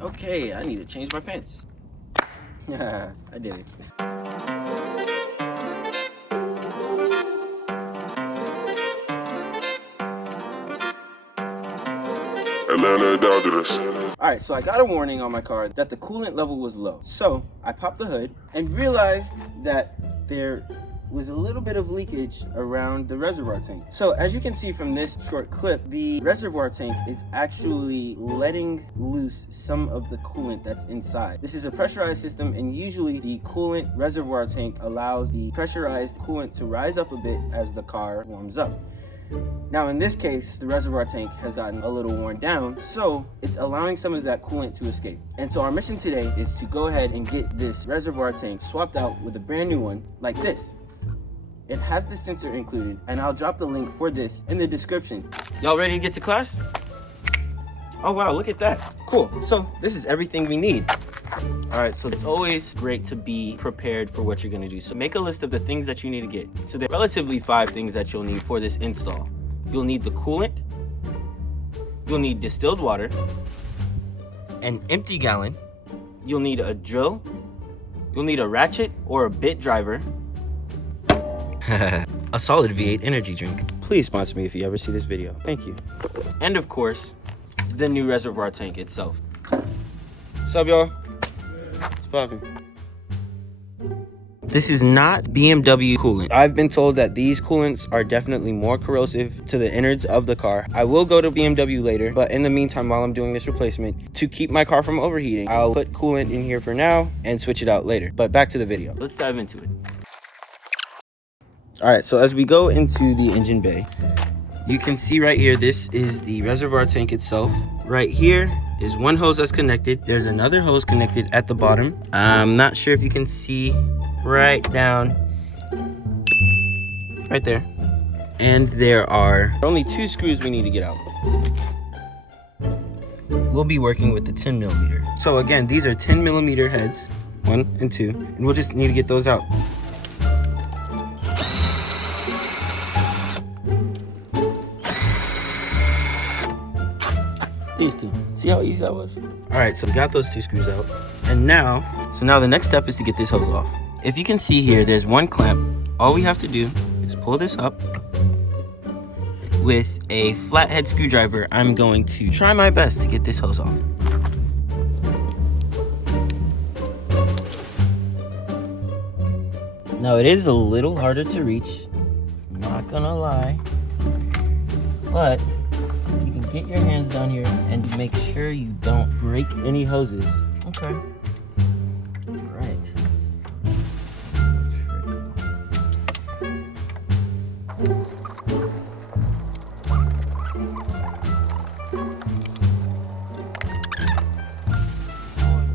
Okay, I need to change my pants. Yeah, I did it. Atlanta Dodgers. Alright, so I got a warning on my car that the coolant level was low. So I popped the hood and realized that there was a little bit of leakage around the reservoir tank. So as you can see from this short clip, the reservoir tank is actually letting loose some of the coolant that's inside. This is a pressurized system, and usually the coolant reservoir tank allows the pressurized coolant to rise up a bit as the car warms up. Now in this case, the reservoir tank has gotten a little worn down, so it's allowing some of that coolant to escape. And so our mission today is to go ahead and get this reservoir tank swapped out with a brand new one like this. It has the sensor included, and I'll drop the link for this in the description. Y'all ready to get to class? Oh wow, look at that. Cool, so this is everything we need. All right, so it's always great to be prepared for what you're gonna do. So make a list of the things that you need to get. So there are relatively 5 things that you'll need for this install. You'll need the coolant, you'll need distilled water, an empty gallon, you'll need a drill, you'll need a ratchet or a bit driver, a solid V8 energy drink. Please sponsor me if you ever see this video. Thank you. And of course, the new reservoir tank itself. What's up, y'all? What's poppin'? This is not BMW coolant. I've been told that these coolants are definitely more corrosive to the innards of the car. I will go to BMW later, but in the meantime, while I'm doing this replacement, to keep my car from overheating, I'll put coolant in here for now and switch it out later. But back to the video. Let's dive into it. All right, so as we go into the engine bay, you can see right here, this is the reservoir tank itself. Right here is one hose that's connected. There's another hose connected at the bottom. I'm not sure if you can see right down, right there. And there are only 2 screws we need to get out. We'll be working with the 10 millimeter. So again, these are 10 millimeter heads, 1 and 2, and we'll just need to get those out. These 2. See how easy that was? All right, so we got those 2 screws out. And now the next step is to get this hose off. If you can see here, there's one clamp. All we have to do is pull this up. With a flathead screwdriver, I'm going to try my best to get this hose off. Now it is a little harder to reach, not gonna lie, but if you can get your hands down here and make sure you don't break any hoses. Okay. Right.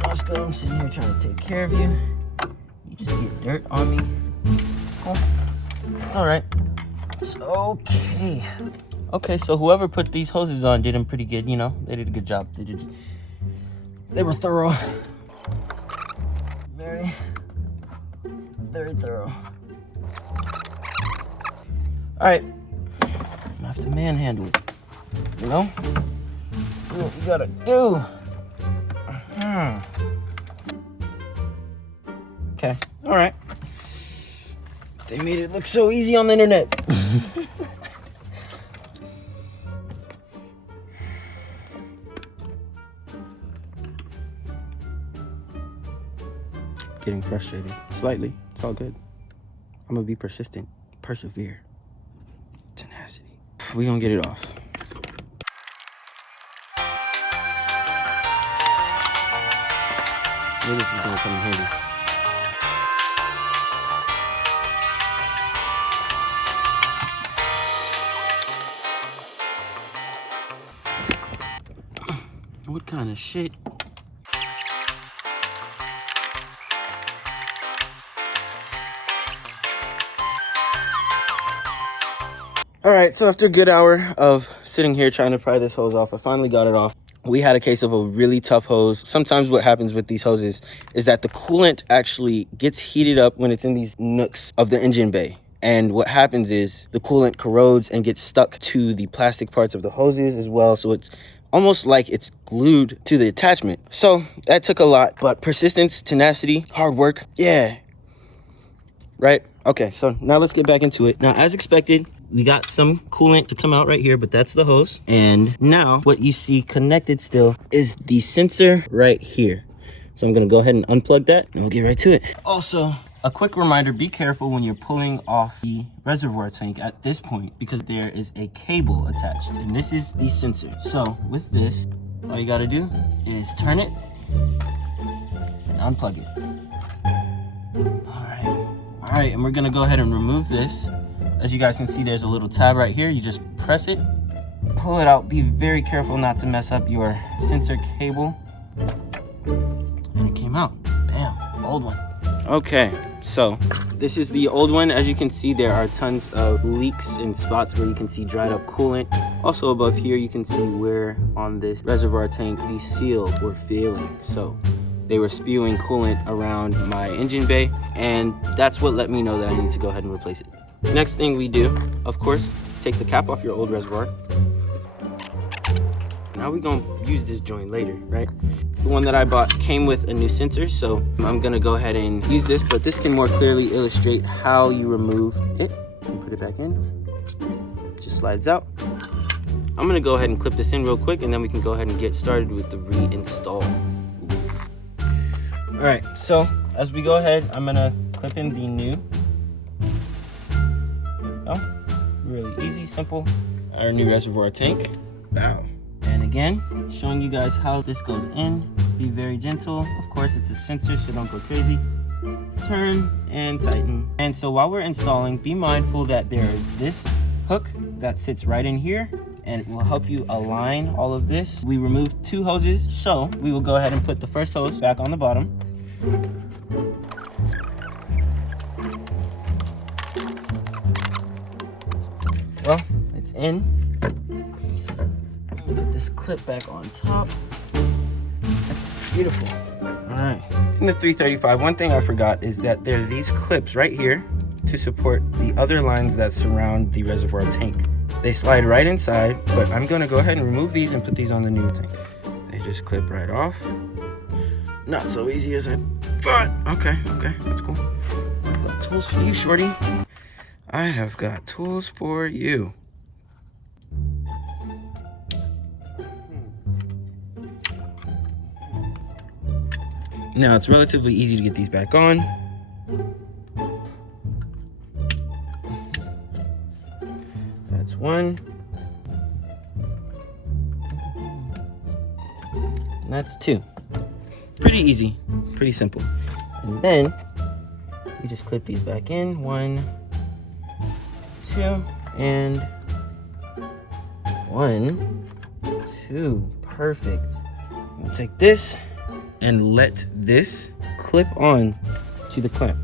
Roscoe, I'm sitting here trying to take care of you. You just get dirt on me. Cool. It's all right. It's okay. Okay, so whoever put these hoses on did them pretty good, you know? They did a good job. They were thorough. Very, very thorough. All right. I'm gonna have to manhandle it. You know? Do what you gotta do. Okay, all right. They made it look so easy on the internet. Getting frustrated. Slightly. It's all good. I'm gonna be persistent. Persevere. Tenacity. We gonna get it off. Knew this was gonna come in handy. What kind of shit? All right, so after a good hour of sitting here trying to pry this hose off, I finally got it off. We had a case of a really tough hose. Sometimes what happens with these hoses is that the coolant actually gets heated up when it's in these nooks of the engine bay. And what happens is the coolant corrodes and gets stuck to the plastic parts of the hoses as well. So it's almost like it's glued to the attachment. So that took a lot, but persistence, tenacity, hard work, yeah. Right? Okay, so now let's get back into it. Now, as expected, we got some coolant to come out right here, but that's the hose. And now what you see connected still is the sensor right here. So I'm gonna go ahead and unplug that and we'll get right to it. Also, a quick reminder, be careful when you're pulling off the reservoir tank at this point because there is a cable attached and this is the sensor. So with this, all you gotta do is turn it and unplug it. All right, and we're gonna go ahead and remove this. As you guys can see, there's a little tab right here. You just press it, pull it out. Be very careful not to mess up your sensor cable. And it came out. Bam, old one. Okay, so this is the old one. As you can see, there are tons of leaks and spots where you can see dried up coolant. Also above here, you can see where on this reservoir tank, these seals were failing. So they were spewing coolant around my engine bay, and that's what let me know that I need to go ahead and replace it. Next thing we do, of course, take the cap off your old reservoir. Now we're gonna use this joint later, right? The one that I bought came with a new sensor, so I'm gonna go ahead and use this, but this can more clearly illustrate how you remove it and put it back in. It just slides out. I'm gonna go ahead and clip this in real quick, and then we can go ahead and get started with the reinstall. All right, so as we go ahead, I'm gonna clip in the new. Oh, really easy, simple. Our new reservoir tank. Bow. And again, showing you guys how this goes in. Be very gentle. Of course, it's a sensor, so don't go crazy. Turn and tighten. And so while we're installing, be mindful that there is this hook that sits right in here, and it will help you align all of this. We removed 2 hoses, so we will go ahead and put the first hose back on the bottom. Well, it's in. Put this clip back on top. Beautiful. All right. In the 335, one thing I forgot is that there are these clips right here to support the other lines that surround the reservoir tank. They slide right inside, but I'm gonna go ahead and remove these and put these on the new tank. They just clip right off. Not so easy as I thought. Okay, that's cool. I've got tools for you, shorty. I have got tools for you. Now it's relatively easy to get these back on. That's one. And that's 2. Pretty easy, pretty simple. And then you just clip these back in. 1, 2, and 1, 2. Perfect. We'll take this and let this clip on to the clamp.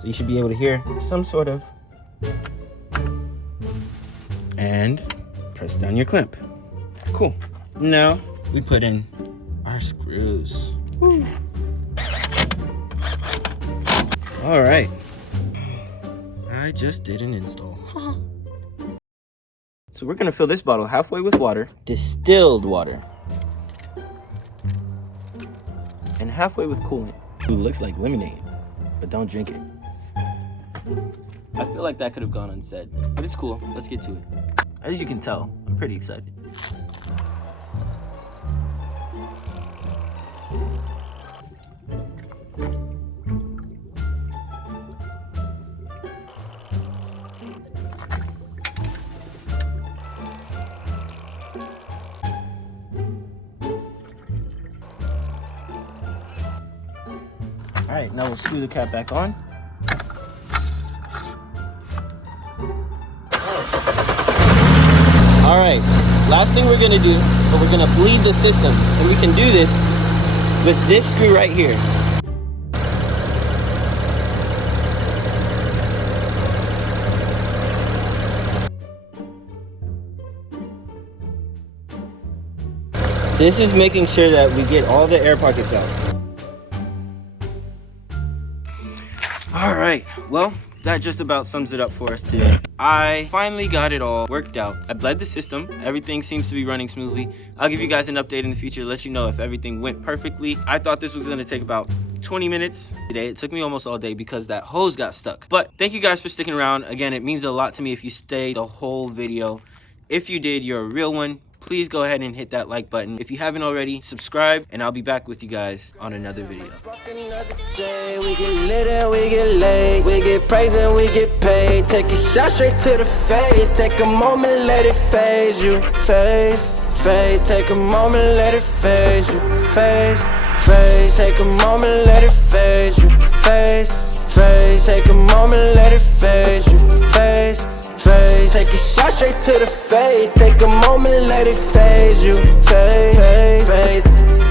So you should be able to hear some sort of, and press down your clamp. Cool. Now we put in our screws. Woo. All right. I just did an install. So we're gonna fill this bottle halfway with water, distilled water, and halfway with coolant. It looks like lemonade, but don't drink it. I feel like that could have gone unsaid, but it's cool. Let's get to it. As you can tell, I'm pretty excited. All right, now we'll screw the cap back on. All right, last thing we're gonna do, but we're gonna bleed the system, and we can do this with this screw right here. This is making sure that we get all the air pockets out. All right, well, that just about sums it up for us today. I finally got it all worked out. I bled the system. Everything seems to be running smoothly. I'll give you guys an update in the future to let you know if everything went perfectly. I thought this was going to take about 20 minutes today. It took me almost all day because that hose got stuck. But thank you guys for sticking around. Again, it means a lot to me if you stay the whole video. If you did, you're a real one. Please go ahead and hit that like button. If you haven't already, subscribe, and I'll be back with you guys on another video. We get lit and we get laid, we get praised and we get paid. Take a shot straight to the face, take a moment, let it phase you. Phase, take a moment, let it phase you. Phase, take a moment, let it phase you. Phase, take a moment, let it phase you. Phase, take a shot straight to the face, take a moment, let it phase you. Phase.